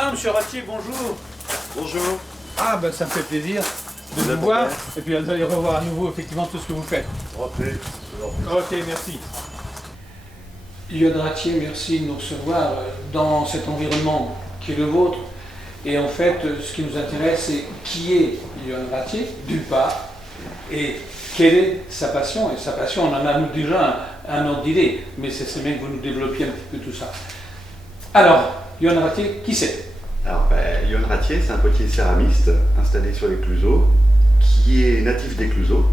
Ah, monsieur Ratier, bonjour. Bonjour. Ah, ben ça me fait plaisir de vous voir et puis d'aller revoir à nouveau effectivement tout ce que vous faites. Rentrez. Ok, merci. Yoann Ratier, merci de nous recevoir dans cet environnement qui est le vôtre. Et en fait, ce qui nous intéresse, c'est qui est Yoann Ratier, d'une part, et quelle est sa passion. Et sa passion, on en a nous déjà un ordre d'idée, mais c'est bien que vous nous développiez un petit peu tout ça. Alors, Yoann Ratier, qui c'est? Alors, Yoann Ratier, c'est un potier céramiste installé sur les Clouseaux, qui est natif des Clouseaux.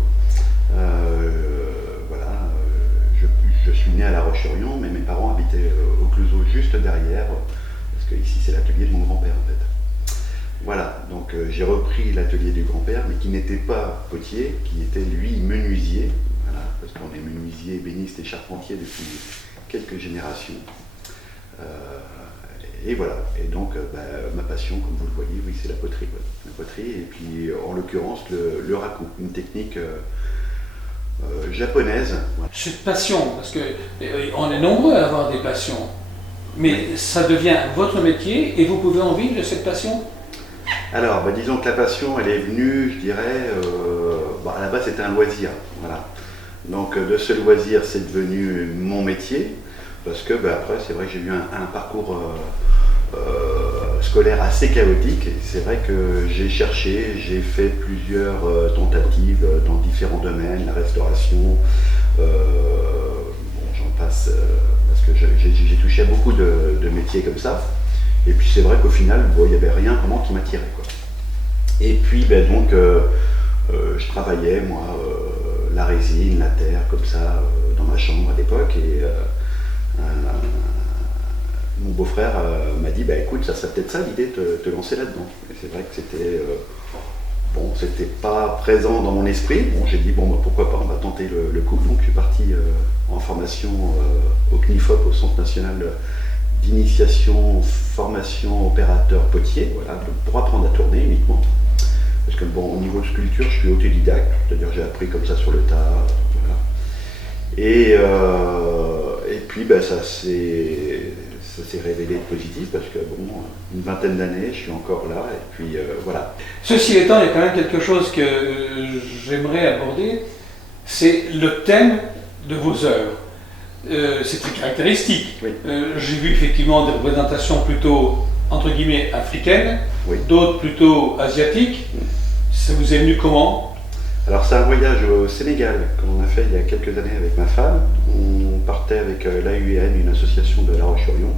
Je suis né à La Roche-sur-Yon, mais mes parents habitaient aux Clouseaux juste derrière, parce que ici c'est l'atelier de mon grand-père en fait. Voilà, donc j'ai repris l'atelier du grand-père, mais qui n'était pas potier, qui était lui menuisier, voilà, parce qu'on est menuisier, ébéniste et charpentier depuis quelques générations. Et voilà, et donc ma passion, comme vous le voyez, oui, c'est la poterie. Ouais. La poterie, et puis en l'occurrence le raku, une technique japonaise. Ouais. Cette passion, parce qu'on est nombreux à avoir des passions, mais ça devient votre métier et vous pouvez en vivre de cette passion? Alors, disons que la passion, elle est venue, je dirais, à la base c'était un loisir, voilà. Donc de ce loisir, c'est devenu mon métier, parce que après, c'est vrai que j'ai eu un parcours scolaire assez chaotique. C'est vrai que j'ai cherché, j'ai fait plusieurs tentatives dans différents domaines, la restauration, j'en passe, parce que j'ai touché à beaucoup de métiers comme ça. Et puis c'est vrai qu'au final, il n'y avait rien vraiment qui m'attirait, quoi. Et puis je travaillais, moi, la résine, la terre, comme ça, dans ma chambre à l'époque. Et mon beau-frère m'a dit, écoute, ça serait peut-être ça l'idée de te lancer là-dedans. Et c'est vrai que c'était pas présent dans mon esprit. Bon, j'ai dit, pourquoi pas, on va tenter le coup. Donc je suis parti en formation au CNIFOP, au Centre National d'initiation, formation, opérateur potier, voilà, pour apprendre à tourner uniquement. Parce que au niveau de sculpture, je suis autodidacte, c'est-à-dire j'ai appris comme ça sur le tas, voilà. Et puis ça s'est révélé positif parce que une vingtaine d'années, je suis encore là et puis voilà. Ceci étant, il y a quand même quelque chose que j'aimerais aborder, c'est le thème de vos œuvres. C'est très caractéristique. Oui. J'ai vu effectivement des représentations plutôt, entre guillemets, africaines, oui. D'autres plutôt asiatiques. Ça vous est venu comment? Alors c'est un voyage au Sénégal qu'on a fait il y a quelques années avec ma femme. On partait avec l'AUN, une association de La Roche-sur-Yon,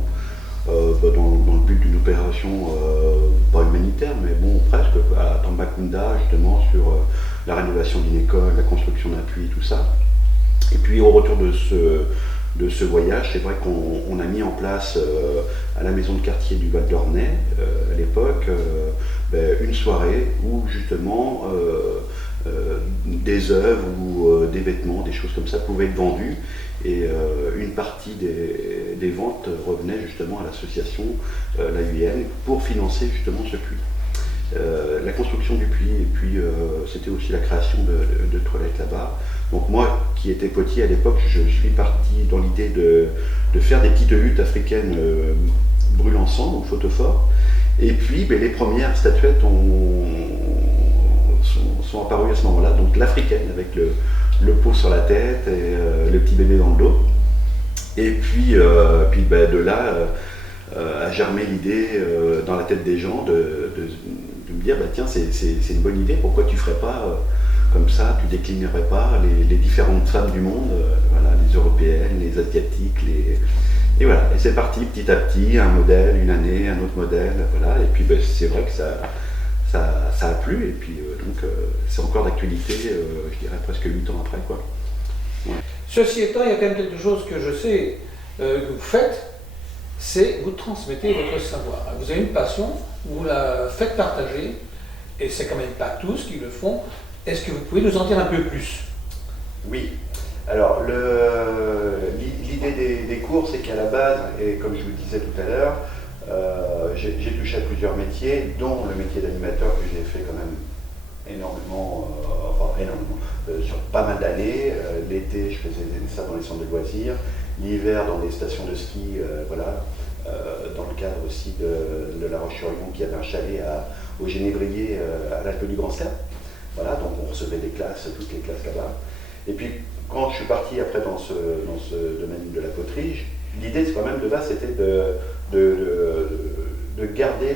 dans le but d'une opération pas humanitaire, mais presque, à Tambacounda, justement, sur la rénovation d'une école, la construction d'un puits, tout ça. Et puis au retour de ce voyage, c'est vrai qu'on a mis en place à la maison de quartier du Val d'Ornay, à l'époque, une soirée où justement des œuvres ou des vêtements, des choses comme ça pouvaient être vendus. Et une partie des ventes revenait justement à l'association, l'AUN, pour financer justement ce puits. La construction du puits, et puis c'était aussi la création de toilettes là-bas. Donc moi, qui étais potier à l'époque, je suis parti dans l'idée de faire des petites huttes africaines brûlant sang, donc photophores. Et puis les premières statuettes sont apparues à ce moment-là, donc l'africaine avec le pot sur la tête et le petit bébé dans le dos. Et puis de là a germé l'idée dans la tête des gens de me dire tiens, c'est une bonne idée, pourquoi tu ferais pas comme ça, tu déclinerais pas les différentes femmes du monde, voilà, les européennes, les asiatiques, et voilà, et c'est parti petit à petit, un modèle, une année, un autre modèle, voilà, et puis c'est vrai que ça a plu, et puis c'est encore d'actualité, je dirais presque 8 ans après, quoi. Ouais. Ceci étant, il y a quand même quelque chose que je sais que vous faites, c'est vous transmettez votre savoir. Vous avez une passion, vous la faites partager, et c'est quand même pas tous qui le font. Est-ce que vous pouvez nous en dire un peu plus? Oui. Alors, l'idée des cours, c'est qu'à la base, et comme je vous le disais tout à l'heure, j'ai touché à plusieurs métiers, dont le métier d'animateur que j'ai fait quand même énormément, sur pas mal d'années. L'été, je faisais ça dans les centres de loisirs, l'hiver dans les stations de ski, voilà, dans le le cadre aussi de La Roche-sur-Yon, qui avait un chalet au Génévrier, à l'Alpe du Grand Cerf. Voilà, donc on recevait des classes, toutes les classes là-bas. Et puis quand je suis parti après dans ce domaine de la poterie, l'idée quand même de base c'était de garder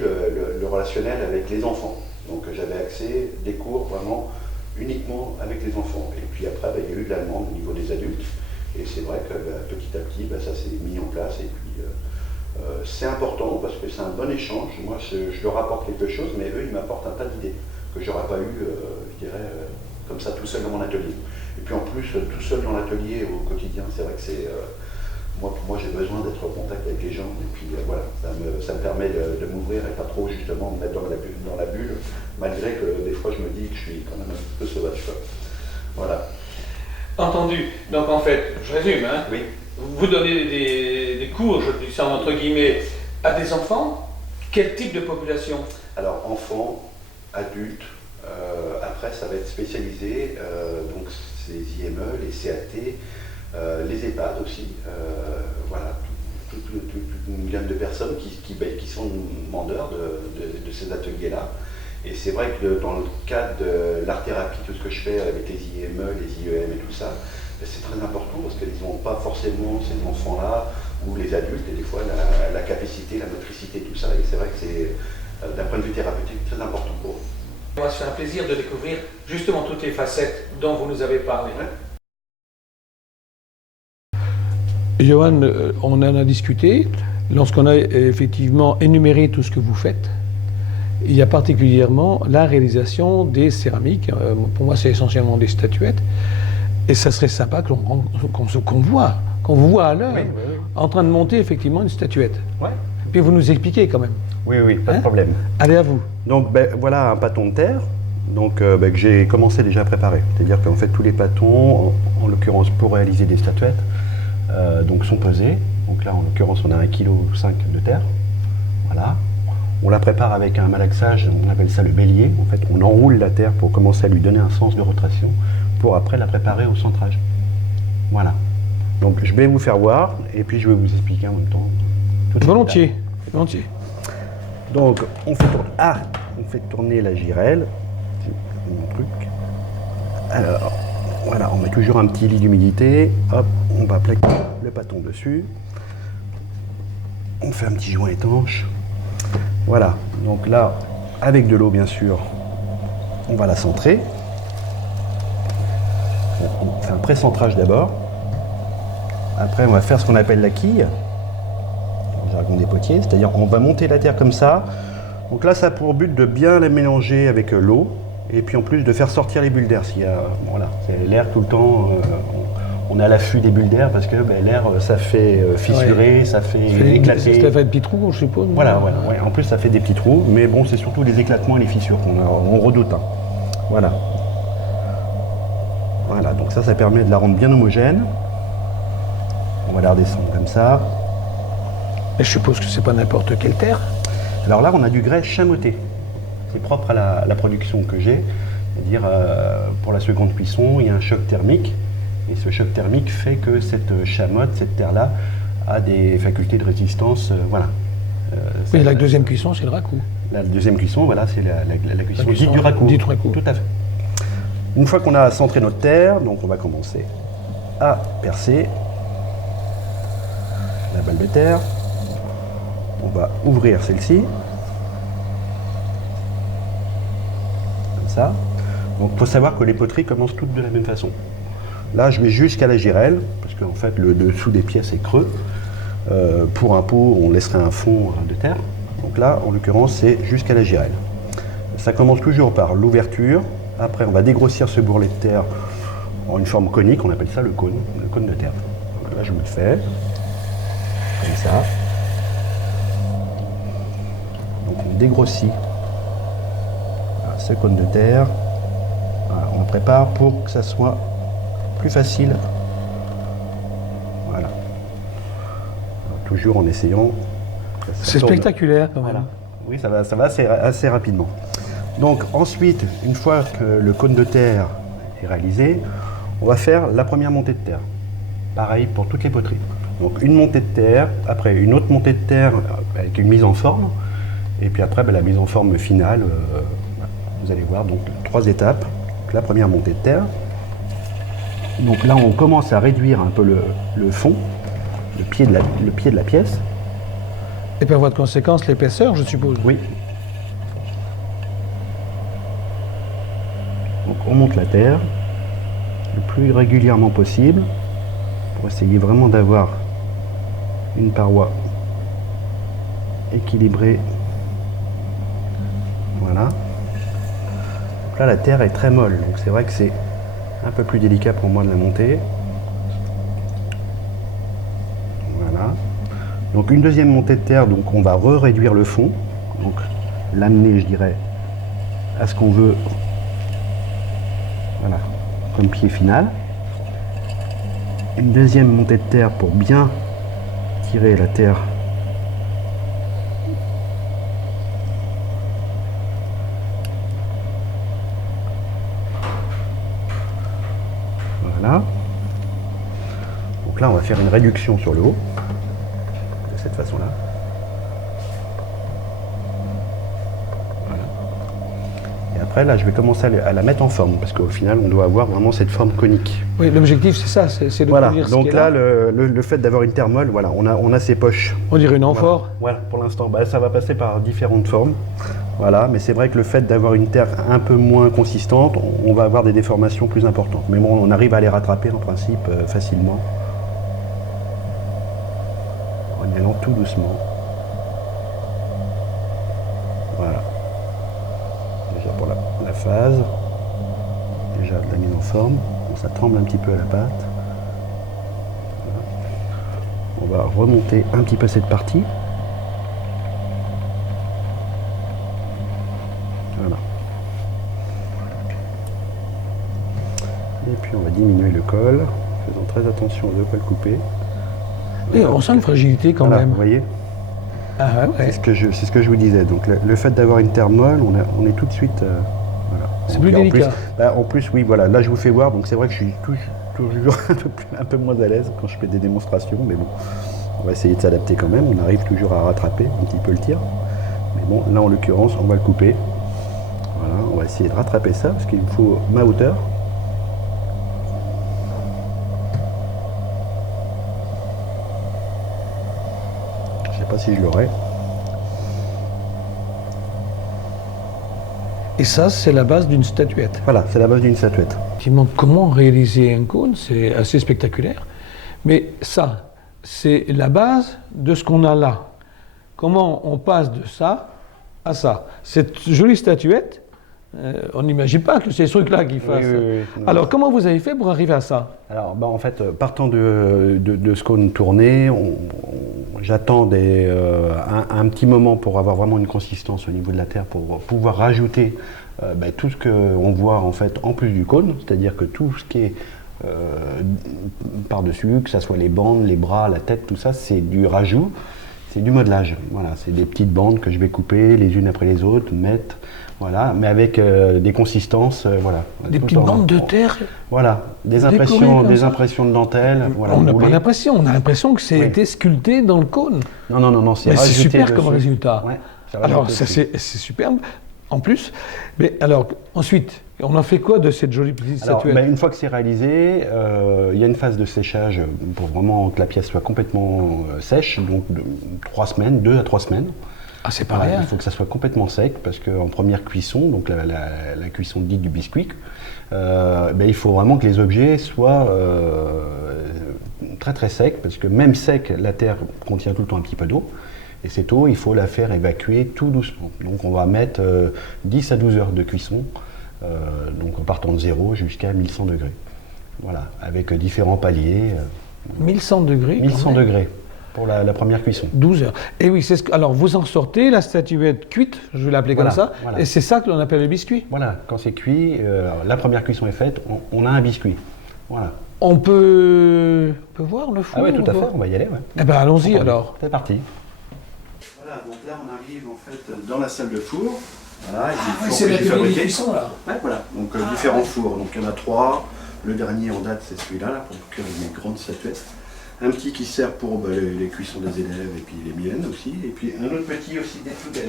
le relationnel avec les enfants. Donc j'avais accès des cours vraiment uniquement avec les enfants. Et puis après, il y a eu de l'allemand au niveau des adultes. Et c'est vrai que petit à petit, ça s'est mis en place. Et puis c'est important parce que c'est un bon échange. Moi, je leur apporte quelque chose, mais eux, ils m'apportent un tas d'idées que j'aurais pas eu, je dirais, comme ça tout seul dans mon atelier. Et puis en plus, tout seul dans l'atelier au quotidien, c'est vrai que c'est... Moi j'ai besoin d'être en contact avec les gens, et puis voilà, ça me permet de m'ouvrir et pas trop justement me mettre dans la bulle, malgré que des fois je me dis que je suis quand même un petit peu sauvage. Voilà. Entendu. Donc en fait, je résume, hein, Oui. Vous donnez des cours, je dis ça entre guillemets, à des enfants. Quel type de population? Alors enfants, adultes, après ça va être spécialisé, donc c'est les IME, les CAT, les EHPAD aussi, voilà, toute une gamme de personnes qui sont demandeurs de ces ateliers-là. Et c'est vrai que dans le cadre de l'art-thérapie, tout ce que je fais avec les IME, les IEM et tout ça, c'est très important parce qu'ils n'ont pas forcément ces enfants-là ou les adultes et des fois la capacité, la motricité, tout ça. Et c'est vrai que c'est, d'un point de vue thérapeutique, très important pour eux. On va se faire un plaisir de découvrir justement toutes les facettes dont vous nous avez parlé. Ouais. Johan, on en a discuté. Lorsqu'on a effectivement énuméré tout ce que vous faites, il y a particulièrement la réalisation des céramiques. Pour moi, c'est essentiellement des statuettes. Et ça serait sympa qu'on vous voit à l'heure, en train de monter effectivement une statuette. Ouais. Puis vous nous expliquez quand même. Oui, pas de problème. Allez, à vous. Donc voilà un pâton de terre que j'ai commencé déjà à préparer. C'est-à-dire qu'en fait tous les pâtons, en l'occurrence pour réaliser des statuettes, donc sont pesés. Donc là en l'occurrence on a 1,5 kg de terre. Voilà. On la prépare avec un malaxage, on appelle ça le bélier. En fait on enroule la terre pour commencer à lui donner un sens de rotation, pour après la préparer au centrage. Voilà. Donc je vais vous faire voir et puis je vais vous expliquer en même temps. Volontiers. Volontiers. Donc on fait tourner la girelle. C'est mon truc. Alors voilà, on met toujours un petit lit d'humidité. Hop, on va plaquer le pâton dessus. On fait un petit joint étanche. Voilà, donc là, avec de l'eau bien sûr, on va la centrer. On fait un pré-centrage d'abord. Après, on va faire ce qu'on appelle la quille, le jargon des potiers, c'est-à-dire on va monter la terre comme ça. Donc là, ça a pour but de bien la mélanger avec l'eau, et puis en plus de faire sortir les bulles d'air. S'il y a, voilà, l'air tout le temps, on est à l'affût des bulles d'air parce que l'air, ça fait fissurer, ouais, ça fait éclater. Ça fait des petits trous, je suppose. Voilà, ouais. En plus, ça fait des petits trous, mais bon, c'est surtout les éclatements et les fissures qu'on redoute. Hein. Voilà. Voilà, donc ça permet de la rendre bien homogène. On va la redescendre comme ça. Et je suppose que c'est pas n'importe quelle terre. Alors là, on a du grès chamoté. C'est propre à la production que j'ai. C'est-à-dire, pour la seconde cuisson, il y a un choc thermique. Et ce choc thermique fait que cette chamotte, cette terre-là, a des facultés de résistance. Voilà. Oui, la deuxième cuisson, c'est le raku. La deuxième cuisson, voilà, c'est la cuisson dite du raku. Dite raku. Tout à fait. Une fois qu'on a centré notre terre, donc on va commencer à percer la balle de terre. On va ouvrir celle-ci. Comme ça. Donc il faut savoir que les poteries commencent toutes de la même façon. Là, je vais jusqu'à la girelle, parce qu'en fait, le dessous des pièces est creux. Pour un pot, on laisserait un fond de terre. Donc là, en l'occurrence, c'est jusqu'à la girelle. Ça commence toujours par l'ouverture. Après, on va dégrossir ce bourrelet de terre en une forme conique. On appelle ça le cône de terre. Donc là, je me le fais. Comme ça. Donc on dégrossit ce cône de terre. Voilà, on le prépare pour que ça soit plus facile. Voilà. Alors, toujours en essayant. C'est spectaculaire quand même. Voilà. Oui, ça va assez rapidement. Donc ensuite, une fois que le cône de terre est réalisé, on va faire la première montée de terre. Pareil pour toutes les poteries. Donc une montée de terre, après une autre montée de terre avec une mise en forme. Et puis après, la mise en forme finale, vous allez voir, donc 3 étapes. Donc, la première montée de terre. Donc là, on commence à réduire un peu le fond, le pied de la pièce. Et par voie de conséquence, l'épaisseur, je suppose. Oui. Donc on monte la terre le plus régulièrement possible pour essayer vraiment d'avoir une paroi équilibrée. Voilà. Donc là, la terre est très molle, donc c'est vrai que c'est un peu plus délicat pour moi de la monter. Voilà. Donc une deuxième montée de terre, donc on va réduire le fond, donc l'amener, je dirais, à ce qu'on veut, voilà, comme pied final. Une deuxième montée de terre pour bien tirer la terre voilà. Donc là, on va faire une réduction sur le haut, de cette façon-là. Voilà. Et après, là, je vais commencer à la mettre en forme, parce qu'au final, on doit avoir vraiment cette forme conique. Oui, l'objectif, c'est ça, c'est de Voilà, produire ce qui donc est là, le fait d'avoir une terre molle, voilà, on a ces poches. On dirait une amphore. Voilà, pour l'instant, ça va passer par différentes formes. Voilà, mais c'est vrai que le fait d'avoir une terre un peu moins consistante, on va avoir des déformations plus importantes. Mais bon, on arrive à les rattraper en principe facilement. En y allant tout doucement. Voilà. Déjà pour la phase. Déjà de la mise en forme. Bon, ça tremble un petit peu à la pâte. Voilà. On va remonter un petit peu cette partie. Voilà. Et puis on va diminuer le col, faisant très attention à ne pas le couper. Et on sent une fragilité quand Voilà, même. vous voyez, Ah ouais. c'est ce que je vous disais. Donc le fait d'avoir une terre molle, on est tout de suite. Voilà. C'est Donc, plus en délicat. En plus, oui, voilà. Là, je vous fais voir. Donc c'est vrai que je suis toujours un peu moins à l'aise quand je fais des démonstrations, mais bon, on va essayer de s'adapter quand même. On arrive toujours à rattraper un petit peu le tir. Mais bon, là en l'occurrence, on va le couper. Voilà, on va essayer de rattraper ça parce qu'il me faut ma hauteur. Je ne sais pas si je l'aurai. Et ça, c'est la base d'une statuette. Voilà, c'est la base d'une statuette. Effectivement, comment réaliser un cône, c'est assez spectaculaire. Mais ça, c'est la base de ce qu'on a là. Comment on passe de ça à ça. Cette jolie statuette, on n'imagine pas que c'est ce truc-là qui fasse. Oui. Alors, comment vous avez fait pour arriver à ça? Alors, en fait, partant de ce cône tourné, j'attends un petit moment pour avoir vraiment une consistance au niveau de la terre, pour pouvoir rajouter tout ce qu'on voit en fait en plus du cône, c'est-à-dire que tout ce qui est par-dessus, que ce soit les bandes, les bras, la tête, tout ça, c'est du rajout, c'est du modelage. Voilà, c'est des petites bandes que je vais couper les unes après les autres, mettre, voilà, mais avec des consistances, voilà. Des petites bandes de terre. Voilà, des Décorées impressions de dentelle. Voilà, on n'a pas roulées. l'impression, on a l'impression que c'est Oui. été sculpté dans le cône. Non, c'est Mais c'est rajouté super comme dessus. résultat. Ouais, Alors, ça, c'est superbe, en plus. Mais alors, ensuite, on en fait quoi de cette jolie petite Alors, statuette? une fois que c'est réalisé, il y a une phase de séchage pour vraiment que la pièce soit complètement sèche, donc de 3 semaines, 2 à 3 semaines. Ah, c'est pas Voilà, rien. il faut que ça soit complètement sec parce qu'en première cuisson, donc la cuisson dite du biscuit, il faut vraiment que les objets soient très très secs parce que même sec, la terre contient tout le temps un petit peu d'eau. Et cette eau, il faut la faire évacuer tout doucement. Donc on va mettre 10 à 12 heures de cuisson, donc en partant de 0 jusqu'à 1100 degrés. Voilà, avec différents paliers. 1100 degrés. 1100 degrés pour la première cuisson. 12 heures. Et oui, c'est alors vous en sortez la statuette cuite, je vais l'appeler Voilà, comme ça, voilà. et c'est ça que l'on appelle le biscuit. Voilà, quand c'est cuit, la première cuisson est faite, on a un biscuit. Voilà. On peut voir le four? Ah oui, tout à ou fait, pas on va y aller. Ouais. Eh bien, allons-y alors. C'est parti. Voilà, donc là on arrive en fait dans la salle de four. Voilà, c'est l'atelier de cuisson là. Ouais, voilà, donc différents fours. Donc il y en a 3. Le dernier en date, c'est celui-là, là, pour cuire mes grandes statuettes. Un petit qui sert pour les cuissons des élèves et puis les miennes aussi. Et puis un autre petit aussi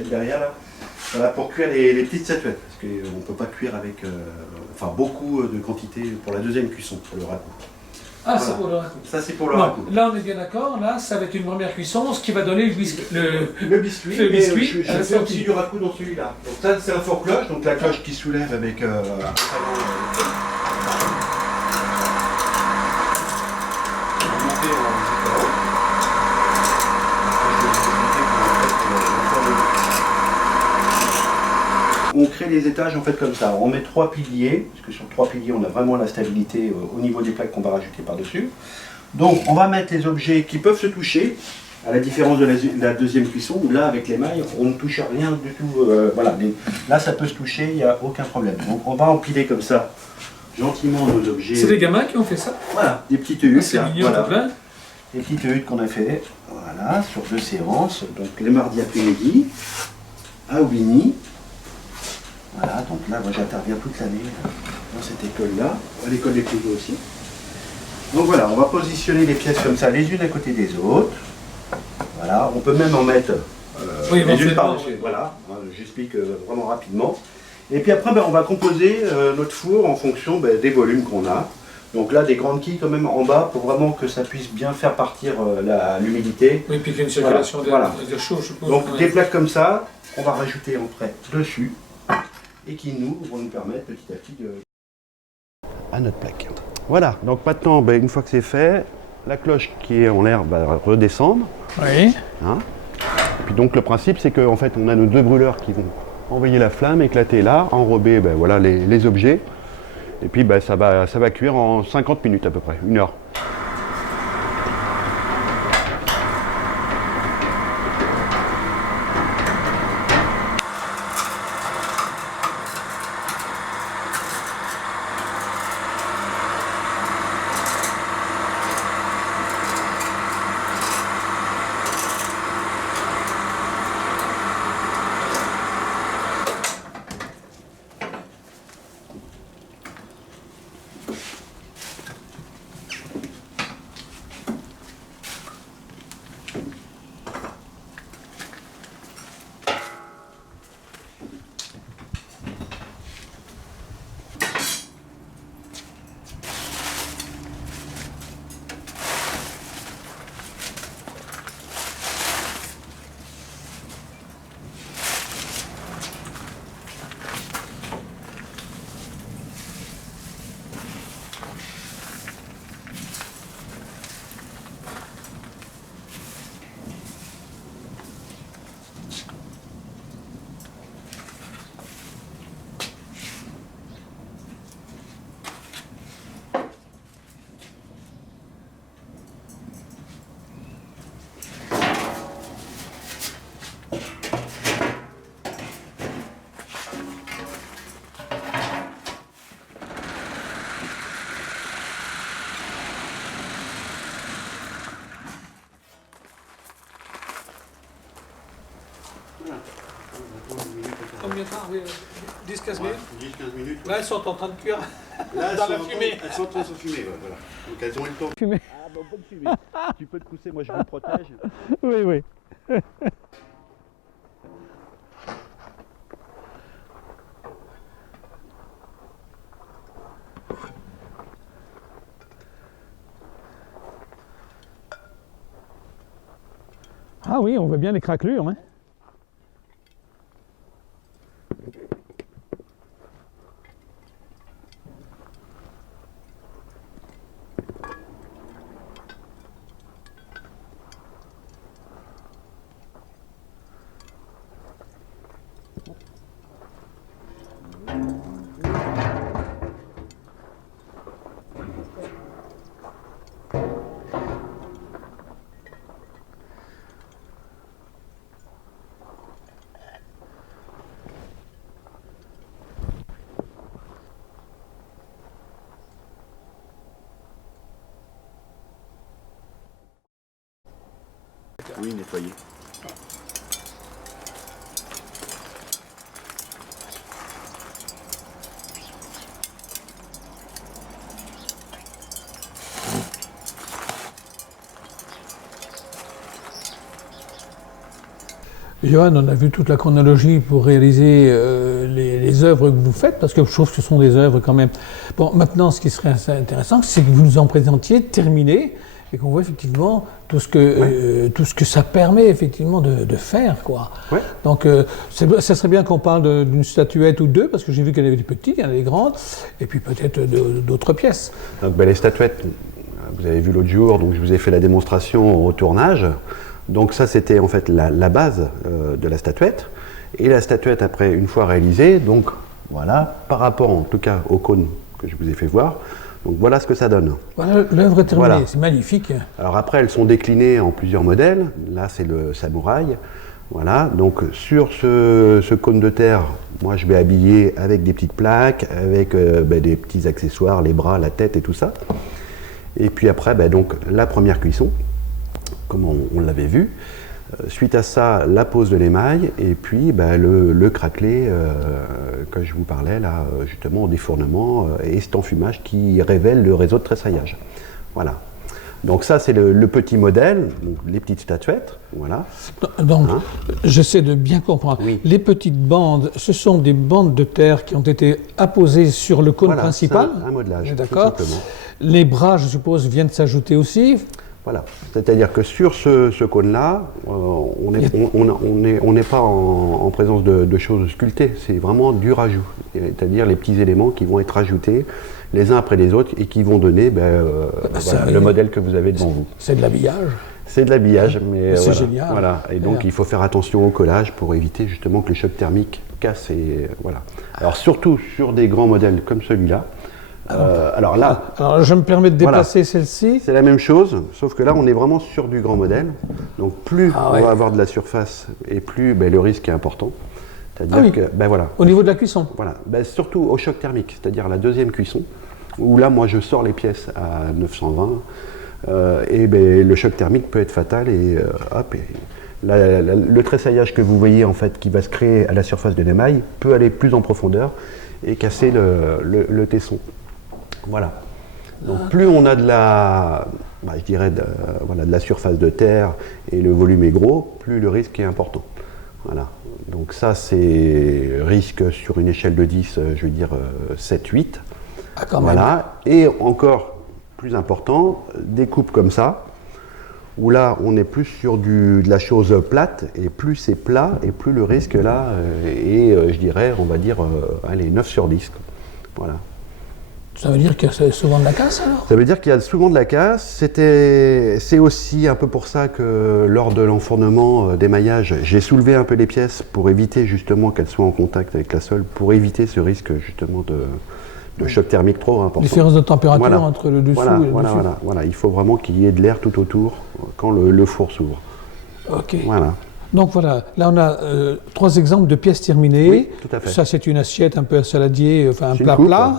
derrière là, voilà, pour cuire les petites statuettes. Parce qu'on ne peut pas cuire avec beaucoup de quantité pour la deuxième cuisson, pour le ragoût. Ah, Voilà. c'est pour le ragoût. Ça c'est pour le Non, ragoût. là on est bien d'accord, là ça va être une première cuisson, ce qui va donner le biscuit. Le biscuit, Le biscuit, mais je à la fais sortie. aussi du ragoût dans celui-là. Donc ça c'est un four cloche, donc la cloche qui soulève avec un pantalon. On crée les étages en fait comme ça. On met 3 piliers, parce que sur 3 piliers on a vraiment la stabilité au niveau des plaques qu'on va rajouter par-dessus. Donc on va mettre les objets qui peuvent se toucher, à la différence de la deuxième cuisson, où là avec les mailles on ne touche rien du tout. Voilà, là ça peut se toucher, il n'y a aucun problème. Donc on va empiler comme ça gentiment nos objets. C'est des gamins qui ont fait ça. Voilà, des petites huttes. C'est là, mignon, voilà. tout plein. Les petites huttes qu'on a fait, voilà, sur 2 séances. Donc les mardis après-midi, à Aubigny. Voilà, donc là, moi j'interviens toute l'année dans cette école-là, à l'école des Clous aussi. Donc voilà, on va positionner les pièces comme ça, les unes à côté des autres. Voilà, on peut même en mettre Oui, les unes éventuellement, par-dessus. oui. Voilà, hein, j'explique vraiment rapidement. Et puis après, on va composer notre four en fonction des volumes qu'on a. Donc là, des grandes quilles quand même en bas pour vraiment que ça puisse bien faire partir l'humidité. Oui, puis qu'il y ait une circulation Voilà. d'air chaud, je suppose. Donc Ouais. des plaques comme ça, on va rajouter après dessus et qui vont nous permettre petit à petit à notre plaque. Voilà, donc maintenant, une fois que c'est fait, la cloche qui est en l'air va redescendre. Oui. Hein. Et puis donc le principe c'est qu'en fait on a nos 2 brûleurs qui vont envoyer la flamme, éclater là, enrober voilà, les objets. Et puis ça va cuire en 50 minutes à peu près, 1 heure. Combien de temps? 10-15 minutes. 10-15 minutes. Là, elles sont en train de cuire. Là, Dans la fumée. Elles sont en train de se fumer, voilà. Donc elles ont eu le temps de Fumer. Ah bon, bonne fumée. Tu peux te pousser, moi je me protège. Oui, oui. Ah oui, on voit bien les craquelures, hein. Oui, nettoyer. Johan, on a vu toute la chronologie pour réaliser les œuvres que vous faites, parce que je trouve que ce sont des œuvres quand même. Bon, maintenant, ce qui serait assez intéressant, c'est que vous nous en présentiez terminé, et qu'on voit effectivement tout ce que ça permet effectivement de faire, quoi. Ouais. Donc, ça serait bien qu'on parle d'une statuette ou deux, parce que j'ai vu qu'il y en avait des petites, il y en a des grandes, et puis peut-être d'autres pièces. Donc, les statuettes, vous avez vu l'autre jour, donc je vous ai fait la démonstration au tournage. Donc ça, c'était en fait la base de la statuette. Et la statuette, après, une fois réalisée, donc voilà, par rapport en tout cas au cône que je vous ai fait voir, donc voilà ce que ça donne. Voilà, l'œuvre est terminée, Voilà. c'est magnifique. Alors après, elles sont déclinées en plusieurs modèles. Là, c'est le samouraï. Voilà, donc sur ce cône de terre, moi je vais habiller avec des petites plaques, avec des petits accessoires, les bras, la tête et tout ça. Et puis après, donc la première cuisson, comme on l'avait vu. Suite à ça, la pose de l'émail et puis le craquelé que je vous parlais là, justement au défournement et cet enfumage qui révèle le réseau de tressaillage. Voilà. Donc ça, c'est le petit modèle, donc les petites statuettes. Voilà. Donc, j'essaie de bien comprendre. Oui. Les petites bandes, ce sont des bandes de terre qui ont été apposées sur le cône Voilà, principal. c'est un modelage, D'accord. tout simplement. Les bras, je suppose, viennent s'ajouter aussi. Voilà, c'est-à-dire que sur ce cône-là, on n'est pas en présence de choses sculptées, c'est vraiment du rajout, c'est-à-dire les petits éléments qui vont être rajoutés les uns après les autres et qui vont donner le modèle que vous avez devant vous. C'est de l'habillage. C'est de l'habillage, mais c'est voilà, génial. Voilà. Et donc il faut faire attention au collage pour éviter justement que le choc thermique casse. Et, voilà. Alors surtout sur des grands modèles comme celui-là. Alors là, je me permets de déplacer celle-ci. c'est la même chose, sauf que là on est vraiment sur du grand modèle. Donc plus on va avoir de la surface et plus le risque est important. C'est-à-dire que voilà. Au niveau de la cuisson. Voilà. Surtout au choc thermique, c'est-à-dire la deuxième cuisson, où là moi je sors les pièces à 920 et le choc thermique peut être fatal et le tressaillage que vous voyez en fait qui va se créer à la surface de l'émail peut aller plus en profondeur et casser le tesson. Voilà. Donc plus on a de la, de la surface de terre et le volume est gros, plus le risque est important. Voilà. Donc ça c'est risque sur une échelle de 10, je veux dire 7-8. Ah, quand même. Voilà. Et encore plus important, des coupes comme ça, où là on est plus sur de la chose plate, et plus c'est plat, et plus le risque là est, je dirais, on va dire, 9 sur 10. Voilà. Ça veut dire qu'il y a souvent de la casse alors? Ça veut dire qu'il y a souvent de la casse. C'est aussi un peu pour ça que lors de l'enfournement d'émaillage, j'ai soulevé un peu les pièces pour éviter justement qu'elles soient en contact avec la sole, pour éviter ce risque justement de choc thermique trop important. Différence de température entre le dessous et le dessus. Voilà. Il faut vraiment qu'il y ait de l'air tout autour quand le four s'ouvre. Ok. Voilà. Donc voilà, là on a 3 exemples de pièces terminées. Oui, tout à fait. Ça c'est une assiette un peu un saladier, enfin un plat coupe, plat,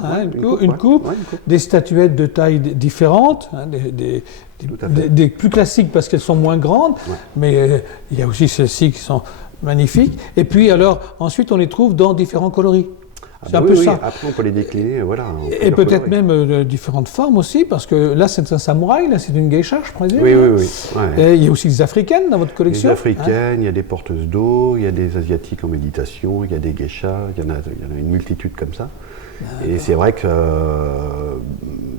une coupe, ouais, des statuettes de tailles différentes, des plus classiques parce qu'elles sont moins grandes, mais il y a aussi celles-ci qui sont magnifiques. Et puis alors ensuite on les trouve dans différents coloris. C'est un peu ça. Après on peut les décliner, voilà. Et peut-être même de différentes formes aussi, parce que là c'est un samouraï, là c'est une geisha, je présume. Oui. Ouais. Et il y a aussi des africaines dans votre collection. Des africaines, il y a des porteuses d'eau, il y a des asiatiques en méditation, il y a des geishas, il y en a une multitude comme ça. Et c'est vrai que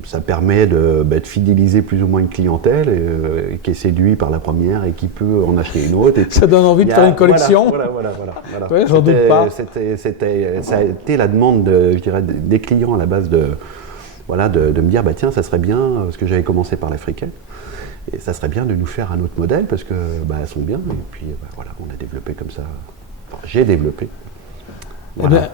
ça permet de fidéliser plus ou moins une clientèle qui est séduite par la première et qui peut en acheter une autre. Et ça donne envie de faire une collection. Voilà. Ouais, j'en doute pas. Ça a été la demande, je dirais, des clients à la base de me dire tiens, ça serait bien, parce que j'avais commencé par l'africaine, et ça serait bien de nous faire un autre modèle parce que elles sont bien. Et puis on a développé comme ça. Enfin, j'ai développé. Voilà.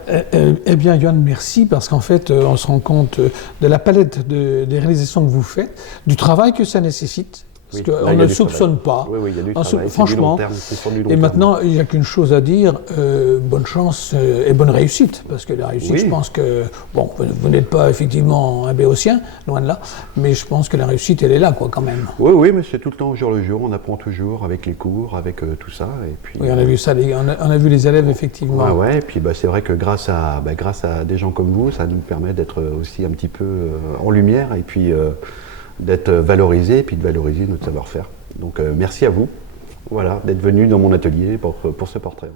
Eh bien, Johan, merci, parce qu'en fait, on se rend compte de la palette des réalisations que vous faites, du travail que ça nécessite, parce qu'on ne soupçonne pas. Oui, il y a du travail. Franchement. Et maintenant, il n'y a qu'une chose à dire, bonne chance et bonne réussite, parce que la réussite, je pense que, bon, vous n'êtes pas effectivement un béotien, loin de là, mais je pense que la réussite, elle est là, quoi, quand même. Oui, mais c'est tout le temps au jour le jour, on apprend toujours avec les cours, avec tout ça. Et puis, oui, on a vu ça, on a vu les élèves, effectivement. Et puis c'est vrai que grâce à des gens comme vous, ça nous permet d'être aussi un petit peu en lumière, et puis d'être valorisé, et puis de valoriser notre savoir-faire. Donc merci à vous. voilà, d'être venu dans mon atelier pour ce portrait.